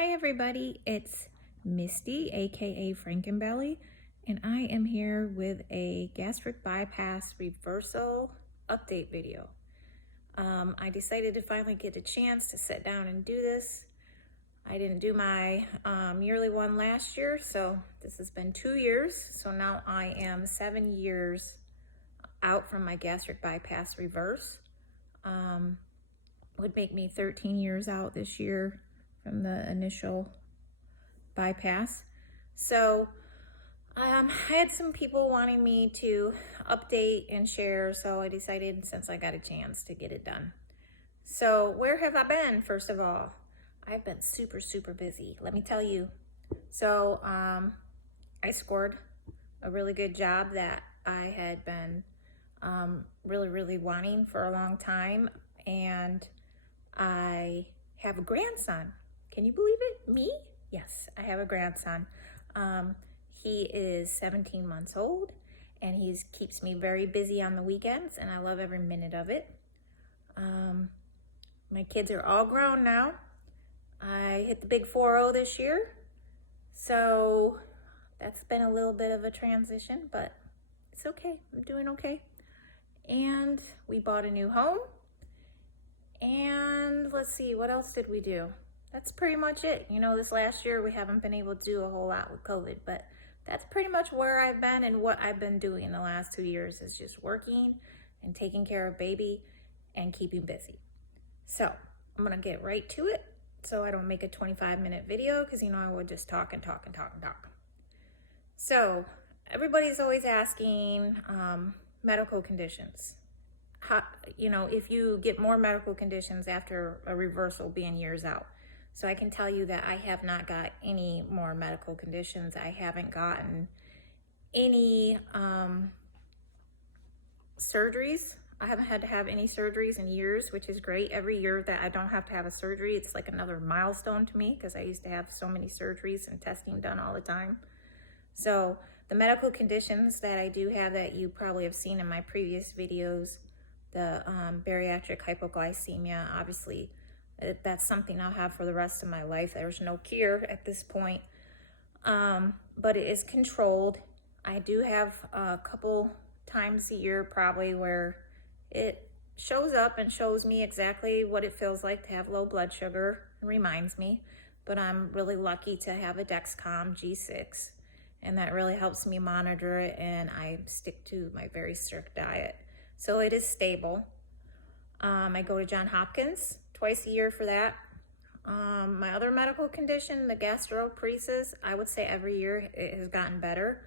Hi everybody, it's Misty, aka Frankenbelly, and I am here with a gastric bypass reversal update video. I decided to finally get a chance to sit down and do this. I didn't do my yearly one last year, so this has been 2 years. So now I am 7 years out from my gastric bypass reverse. Would make me 13 years out this year from the initial bypass. So I had some people wanting me to update and share, so I decided since I got a chance to get it done. So where have I been? First of all, I've been super busy, let me tell you. So I scored a really good job that I had been really wanting for a long time, and I have a grandson. Can you believe it? Me? Yes, I have a grandson. He is 17 months old, and he keeps me very busy on the weekends, and I love every minute of it. My kids are all grown now. I hit the big 4-0 this year, so that's been a little bit of a transition, but it's okay. I'm doing okay. And we bought a new home. And let's see, what else did we do? That's pretty much it. You know, this last year we haven't been able to do a whole lot with COVID, but that's pretty much where I've been and what I've been doing the last 2 years is just working and taking care of baby and keeping busy. So I'm gonna get right to it so I don't make a 25-minute video because you know I would just talk. So everybody's always asking medical conditions. How, you know, if you get more medical conditions after a reversal being years out. So I can tell you that I have not got any more medical conditions. I haven't gotten any surgeries. I haven't had to have any surgeries in years, which is great. Every year that I don't have to have a surgery, it's like another milestone to me because I used to have so many surgeries and testing done all the time. So the medical conditions that I do have that you probably have seen in my previous videos, the bariatric hypoglycemia, obviously that's something I'll have for the rest of my life. There's no cure at this point, but it is controlled. I do have a couple times a year probably where it shows up and shows me exactly what it feels like to have low blood sugar, reminds me, but I'm really lucky to have a Dexcom G6, and that really helps me monitor it, and I stick to my very strict diet. So it is stable. I go to Johns Hopkins twice a year for that. My other medical condition, the gastroparesis, I would say every year it has gotten better.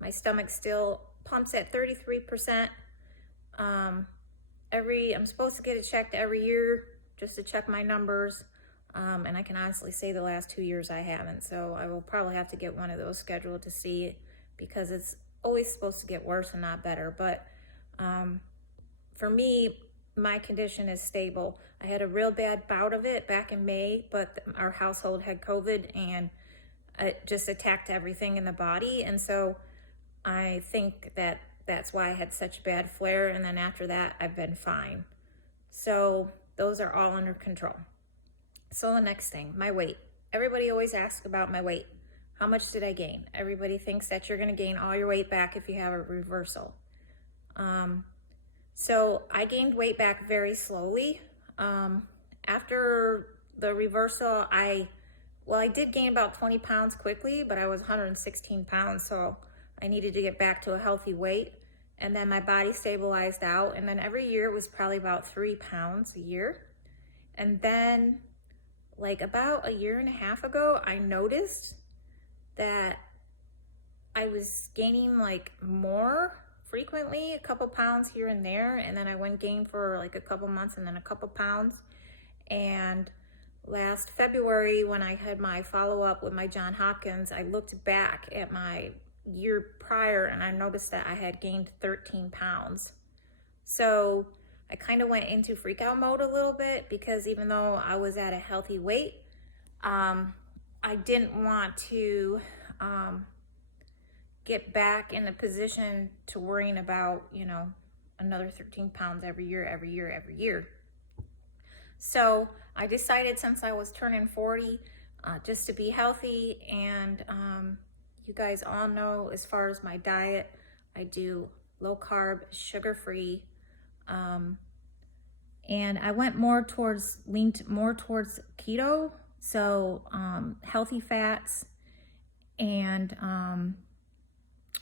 My stomach still pumps at 33%. I'm supposed to get it checked every year just to check my numbers. And I can honestly say the last 2 years I haven't. So I will probably have to get one of those scheduled to see, because it's always supposed to get worse and not better. But for me, my condition is stable. I had a real bad bout of it back in May, but our household had COVID and it just attacked everything in the body. And so I think that that's why I had such a bad flare. And then after that, I've been fine. So those are all under control. So the next thing, my weight. Everybody always asks about my weight. How much did I gain? Everybody thinks that you're going to gain all your weight back if you have a reversal. So I gained weight back very slowly. After the reversal, I did gain about 20 pounds quickly, but I was 116 pounds, so I needed to get back to a healthy weight. And then my body stabilized out, and then every year it was probably about 3 pounds a year. And then like about a year and a half ago, I noticed that I was gaining like more frequently, a couple pounds here and there, and then I went gained for like a couple months and then a couple pounds. And last February, when I had my follow-up with my Johns Hopkins, I looked back at my year prior and I noticed that I had gained 13 pounds. So I kind of went into freak out mode a little bit, because even though I was at a healthy weight, I didn't want to get back in a position to worrying about, you know, another 13 pounds every year. So I decided, since I was turning 40, just to be healthy. And you guys all know, as far as my diet, I do low carb, sugar free, and I leaned more towards keto. So healthy fats and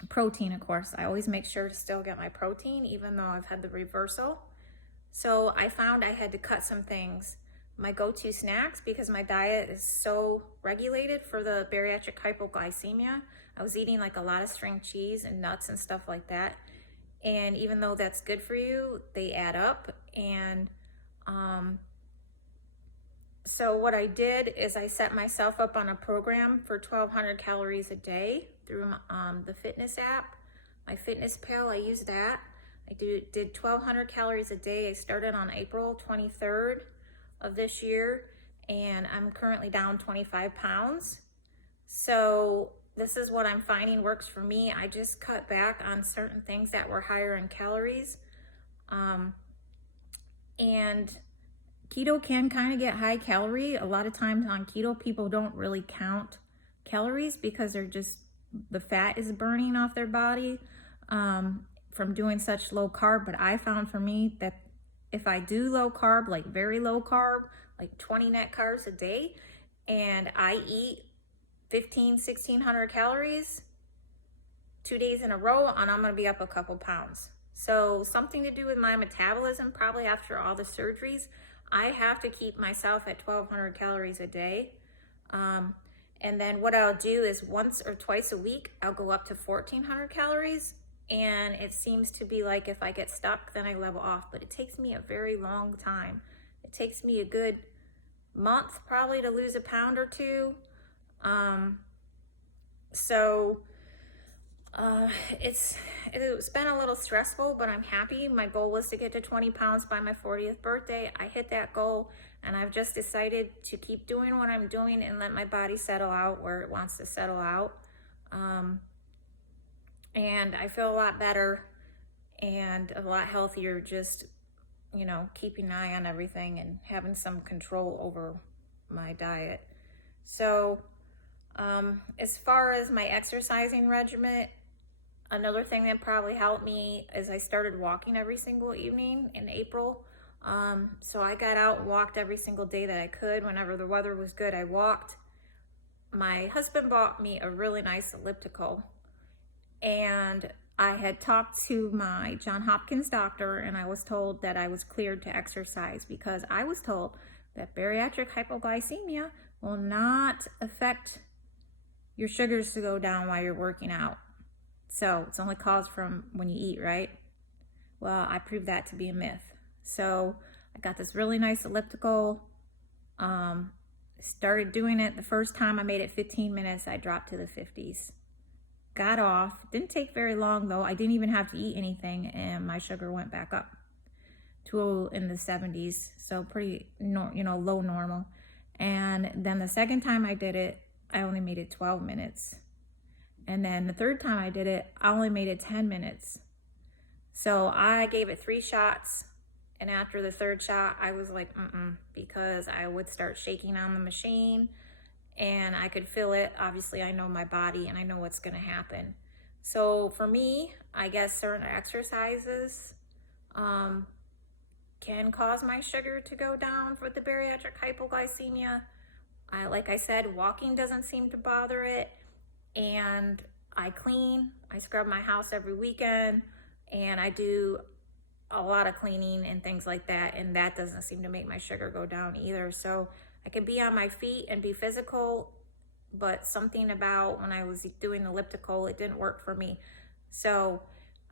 protein, of course. I always make sure to still get my protein, even though I've had the reversal. So I found I had to cut some things. My go-to snacks, because my diet is so regulated for the bariatric hypoglycemia. I was eating like a lot of string cheese and nuts and stuff like that. And even though that's good for you, they add up. And so what I did is I set myself up on a program for 1,200 calories a day through the fitness app. My Fitness Pal, I use that. I did 1,200 calories a day. I started on April 23rd of this year, and I'm currently down 25 pounds. So this is what I'm finding works for me. I just cut back on certain things that were higher in calories. And keto can kind of get high calorie. A lot of times on keto, people don't really count calories because the fat is burning off their body from doing such low carb. But I found for me that if I do low carb, like very low carb, like 20 net carbs a day, and I eat 1,600 calories 2 days in a row, and I'm gonna be up a couple pounds. So something to do with my metabolism, probably after all the surgeries. I have to keep myself at 1,200 calories a day. And then what I'll do is once or twice a week, I'll go up to 1,400 calories. And it seems to be like if I get stuck, then I level off. But it takes me a very long time. It takes me a good month probably to lose a pound or two. It's been a little stressful, but I'm happy. My goal was to get to 20 pounds by my 40th birthday. I hit that goal, and I've just decided to keep doing what I'm doing and let my body settle out where it wants to settle out. And I feel a lot better and a lot healthier, just, keeping an eye on everything and having some control over my diet. So as far as my exercising regimen, another thing that probably helped me is I started walking every single evening in April. So I got out and walked every single day that I could. Whenever the weather was good, I walked. My husband bought me a really nice elliptical, and I had talked to my Johns Hopkins doctor, and I was told that I was cleared to exercise because I was told that bariatric hypoglycemia will not affect your sugars to go down while you're working out. So it's only caused from when you eat, right? Well, I proved that to be a myth. So I got this really nice elliptical. Started doing it. The first time I made it 15 minutes, I dropped to the 50s. Got off. Didn't take very long though. I didn't even have to eat anything, and my sugar went back up to in the 70s. So pretty, low normal. And then the second time I did it, I only made it 12 minutes. And then the third time I did it, I only made it 10 minutes. So I gave it 3 shots. And after the third shot, I was like, because I would start shaking on the machine and I could feel it. Obviously, I know my body and I know what's going to happen. So for me, I guess certain exercises can cause my sugar to go down for the bariatric hypoglycemia. Like I said, walking doesn't seem to bother it. And I clean. I scrub my house every weekend, and I do a lot of cleaning and things like that, and that doesn't seem to make my sugar go down either. So I can be on my feet and be physical, but something about when I was doing the elliptical, it didn't work for me. So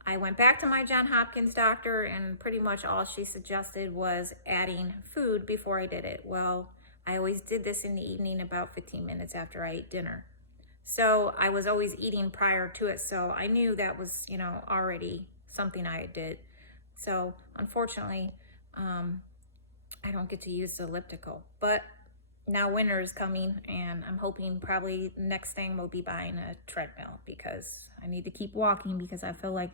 I went back to my Johns Hopkins doctor, and pretty much all she suggested was adding food before I did it. Well, I always did this in the evening about 15 minutes after I ate dinner. So I was always eating prior to it. So I knew that was, already something I did. So unfortunately, I don't get to use the elliptical, but now winter is coming, and I'm hoping probably the next thing will be buying a treadmill because I need to keep walking, because I feel like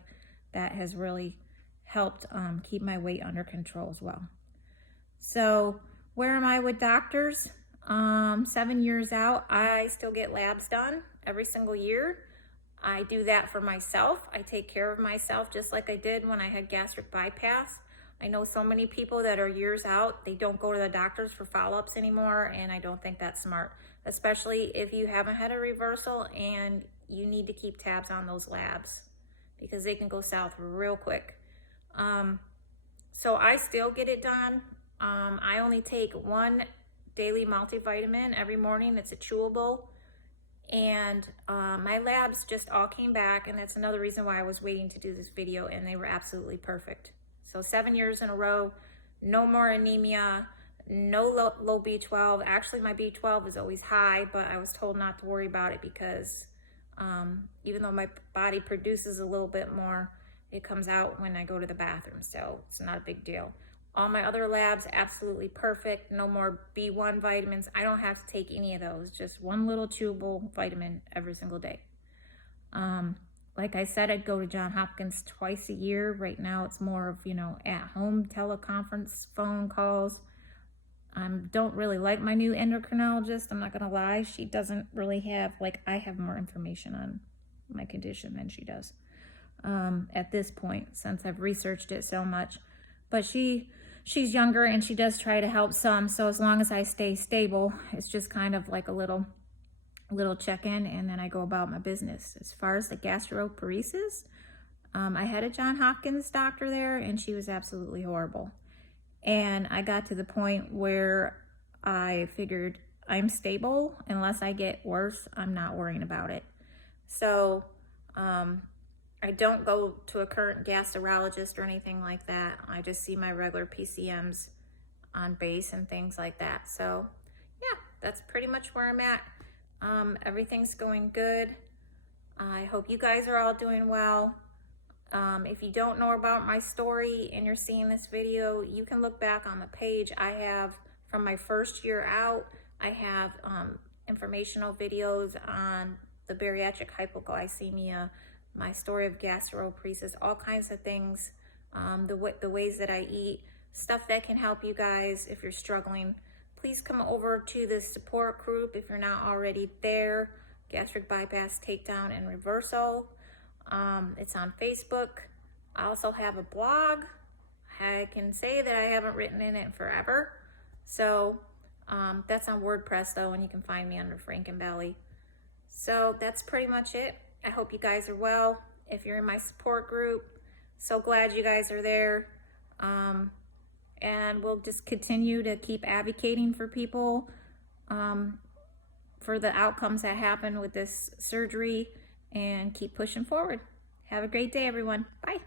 that has really helped keep my weight under control as well. So where am I with doctors? 7 years out, I still get labs done every single year. I do that for myself. I take care of myself just like I did when I had gastric bypass. I know so many people that are years out, they don't go to the doctors for follow-ups anymore, and I don't think that's smart, especially if you haven't had a reversal and you need to keep tabs on those labs because they can go south real quick. So I still get it done. I only take one daily multivitamin every morning. It's a chewable. And my labs just all came back, and that's another reason why I was waiting to do this video, and they were absolutely perfect. So 7 years in a row, no more anemia, no low B12. Actually, my B12 is always high, but I was told not to worry about it because even though my body produces a little bit more, it comes out when I go to the bathroom, so it's not a big deal. All my other labs, absolutely perfect. No more B1 vitamins. I don't have to take any of those. Just one little chewable vitamin every single day. Like I said, I'd go to Johns Hopkins twice a year. Right now, it's more of, at-home teleconference phone calls. Don't really like my new endocrinologist. I'm not going to lie. She doesn't really have, I have more information on my condition than she does at this point, since I've researched it so much. But she's younger, and she does try to help some. So as long as I stay stable, it's just kind of like a little check-in, and then I go about my business. As far as the gastroparesis, I had a Johns Hopkins doctor there, and she was absolutely horrible. And I got to the point where I figured I'm stable. Unless I get worse, I'm not worrying about it. So I don't go to a current gastroenterologist or anything like that. I just see my regular PCMs on base and things like that. So yeah, that's pretty much where I'm at. Everything's going good. I hope you guys are all doing well. If you don't know about my story and you're seeing this video, you can look back on the page. I have, from my first year out, I have informational videos on the bariatric hypoglycemia, my story of gastroparesis, all kinds of things, the ways that I eat, stuff that can help you guys if you're struggling. Please come over to the support group if you're not already there, Gastric Bypass Takedown and Reversal. It's on Facebook. I also have a blog. I can say that I haven't written in it forever. So that's on WordPress though, and you can find me under Frankenbelly. So that's pretty much it. I hope you guys are well. If you're in my support group, so glad you guys are there. And we'll just continue to keep advocating for people for the outcomes that happen with this surgery, and keep pushing forward. Have a great day, everyone. Bye.